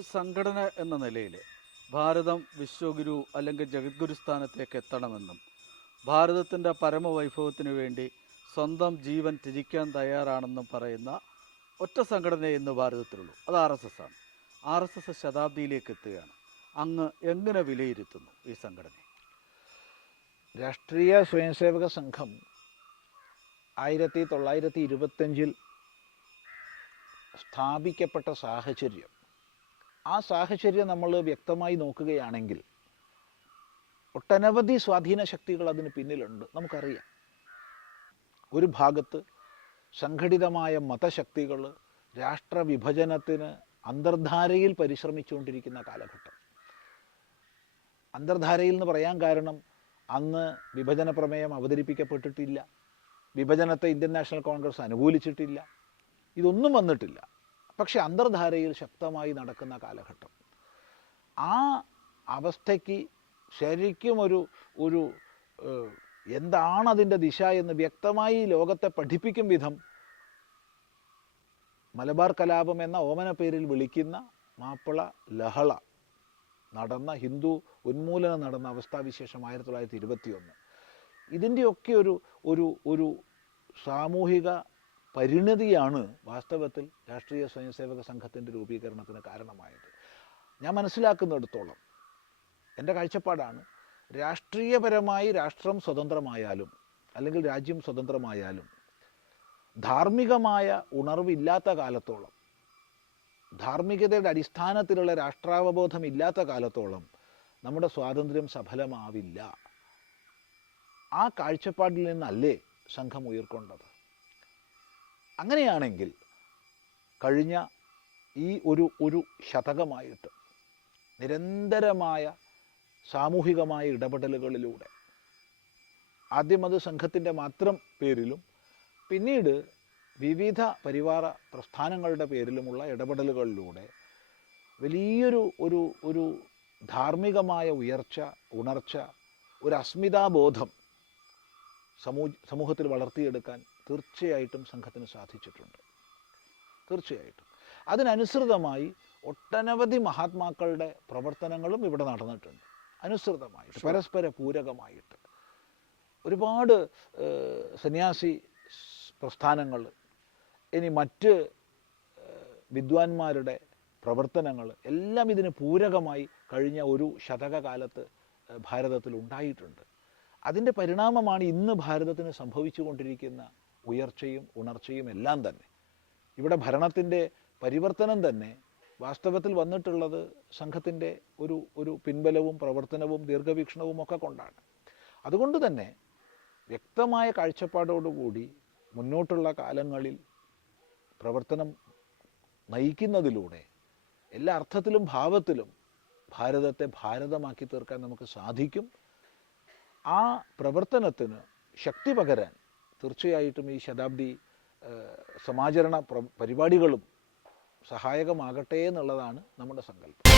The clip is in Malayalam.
ഒരു സംഘടന എന്ന നിലയിൽ ഭാരതം വിശ്വഗുരു അല്ലെങ്കിൽ ജഗദ്ഗുരു സ്ഥാനത്തേക്ക് എത്തണമെന്നും ഭാരതത്തിന്റെ പരമവൈഭവത്തിനു വേണ്ടി സ്വന്തം ജീവൻ ത്യജിക്കാൻ തയ്യാറാണെന്നും പറയുന്ന ഒറ്റ സംഘടനയെ ഇന്ന് ഭാരതത്തിലുള്ളൂ. അത് ആർ എസ് എസ് ആണ്. ആർ എസ് എസ് ശതാബ്ദിയിലേക്ക് എത്തുകയാണ്. അങ്ങ് എങ്ങനെ വിലയിരുത്തുന്നു ഈ സംഘടന രാഷ്ട്രീയ സ്വയംസേവക സംഘം ആയിരത്തി തൊള്ളായിരത്തി ഇരുപത്തഞ്ചിൽ സ്ഥാപിക്കപ്പെട്ട സാഹചര്യം ആ സാഹചര്യം നമ്മൾ വ്യക്തമായി നോക്കുകയാണെങ്കിൽ ഒട്ടനവധി സ്വാധീന ശക്തികൾ അതിന് പിന്നിലുണ്ട്. നമുക്കറിയാം. ഒരു ഭാഗത്ത് സംഘടിതമായ മതശക്തികൾ രാഷ്ട്രവിഭജനത്തിന് അന്തർധാരയിൽ പരിശ്രമിച്ചുകൊണ്ടിരിക്കുന്ന കാലഘട്ടം. അന്തർധാരയിൽ എന്ന് പറയാൻ കാരണം അന്ന് വിഭജന പ്രമേയം അവതരിപ്പിക്കപ്പെട്ടിട്ടില്ല. വിഭജനത്തെ ഇന്ത്യൻ നാഷണൽ കോൺഗ്രസ് അനുകൂലിച്ചിട്ടില്ല. ഇതൊന്നും വന്നിട്ടില്ല. പക്ഷെ അന്തർധാരയിൽ ശക്തമായി നടക്കുന്ന കാലഘട്ടം. ആ അവസ്ഥയ്ക്ക് ശരിക്കും ഒരു ഒരു എന്താണ് അതിന്റെ ദിശ എന്ന് വ്യക്തമായി ലോകത്തെ പഠിപ്പിക്കും വിധം മലബാർ കലാപം എന്ന ഓമന പേരിൽ വിളിക്കുന്ന മാപ്പിള ലഹള നടന്ന ഹിന്ദു ഉന്മൂലനം നടന്ന അവസ്ഥാവിശേഷം ആയിരത്തി തൊള്ളായിരത്തി ഇരുപത്തി ഒന്ന് ഇതിന്റെയൊക്കെ ഒരു ഒരു ഒരു സാമൂഹിക പരിണതിയാണ് വാസ്തവത്തിൽ രാഷ്ട്രീയ സ്വയംസേവക സംഘത്തിന്റെ രൂപീകരണത്തിന് കാരണമായത്. ഞാൻ മനസ്സിലാക്കുന്നിടത്തോളം എന്റെ കാഴ്ചപ്പാടാണ് രാഷ്ട്രീയപരമായി രാഷ്ട്രം സ്വതന്ത്രമായാലും അല്ലെങ്കിൽ രാജ്യം സ്വതന്ത്രമായാലും ധാർമ്മികമായ ഉണർവില്ലാത്ത കാലത്തോളം ധാർമ്മികതയുടെ അടിസ്ഥാനത്തിലുള്ള രാഷ്ട്രാവബോധം ഇല്ലാത്ത കാലത്തോളം നമ്മുടെ സ്വാതന്ത്ര്യം സഫലമാവില്ല. ആ കാഴ്ചപ്പാടിൽ നിന്നല്ലേ സംഘം ഉയർക്കൊണ്ടത്? അങ്ങനെയാണെങ്കിൽ കഴിഞ്ഞ ഈ ഒരു ഒരു ശതകമായിട്ട് നിരന്തരമായ സാമൂഹികമായ ഇടപെടലുകളിലൂടെ ആദ്യം അത് സംഘത്തിന്റെ മാത്രം പേരിലും പിന്നീട് വിവിധ പരിവാര പ്രസ്ഥാനങ്ങളുടെ പേരിലുമുള്ള ഇടപെടലുകളിലൂടെ വലിയൊരു ഒരു ഒരു ധാർമ്മികമായ ഉയർച്ച ഉണർച്ച ഒരു അസ്മിതാബോധം സമൂ സമൂഹത്തിൽ വളർത്തിയെടുക്കാൻ തീർച്ചയായിട്ടും സംഘത്തിന് സാധിച്ചിട്ടുണ്ട്. തീർച്ചയായിട്ടും. അതിനനുസൃതമായി ഒട്ടനവധി മഹാത്മാക്കളുടെ പ്രവർത്തനങ്ങളും ഇവിടെ നടന്നിട്ടുണ്ട്. അനുസൃതമായിട്ട് പരസ്പര പൂരകമായിട്ട്. ഒരുപാട് സന്യാസി പ്രസ്ഥാനങ്ങൾ ഇനി മറ്റ് വിദ്വാൻമാരുടെ പ്രവർത്തനങ്ങൾ എല്ലാം ഇതിന് പൂരകമായി കഴിഞ്ഞ ഒരു ശതകകാലത്ത് ഭാരതത്തിൽ ഉണ്ടായിട്ടുണ്ട്. അതിന്റെ പരിണാമമാണ് ഇന്ന് ഭാരതത്തിന് സംഭവിച്ചുകൊണ്ടിരിക്കുന്ന ഉയർച്ചയും ഉണർച്ചയും എല്ലാം തന്നെ. ഇവിടെ ഭരണത്തിന്റെ പരിവർത്തനം തന്നെ വാസ്തവത്തിൽ വന്നിട്ടുള്ളത് സംഘത്തിന്റെ ഒരു ഒരു പിൻബലവും പ്രവർത്തനവും ദീർഘവീക്ഷണവും ഒക്കെ കൊണ്ടാണ്. അതുകൊണ്ട് തന്നെ വ്യക്തമായ കാഴ്ചപ്പാടോടുകൂടി മുന്നോട്ടുള്ള കാലങ്ങളിൽ പ്രവർത്തനം നയിക്കുന്നതിലൂടെ എല്ലാ അർത്ഥത്തിലും ഭാവത്തിലും ഭാരതത്തെ ഭാരതമാക്കി തീർക്കാൻ നമുക്ക് സാധിക്കും. ആ പ്രവർത്തനത്തിന് ശക്തി പകരാൻ തീർച്ചയായിട്ടും ഈ ശതാബ്ദി സമാചരണ പ്ര പരിപാടികളും സഹായകമാകട്ടെ എന്നുള്ളതാണ് നമ്മുടെ സങ്കല്പം.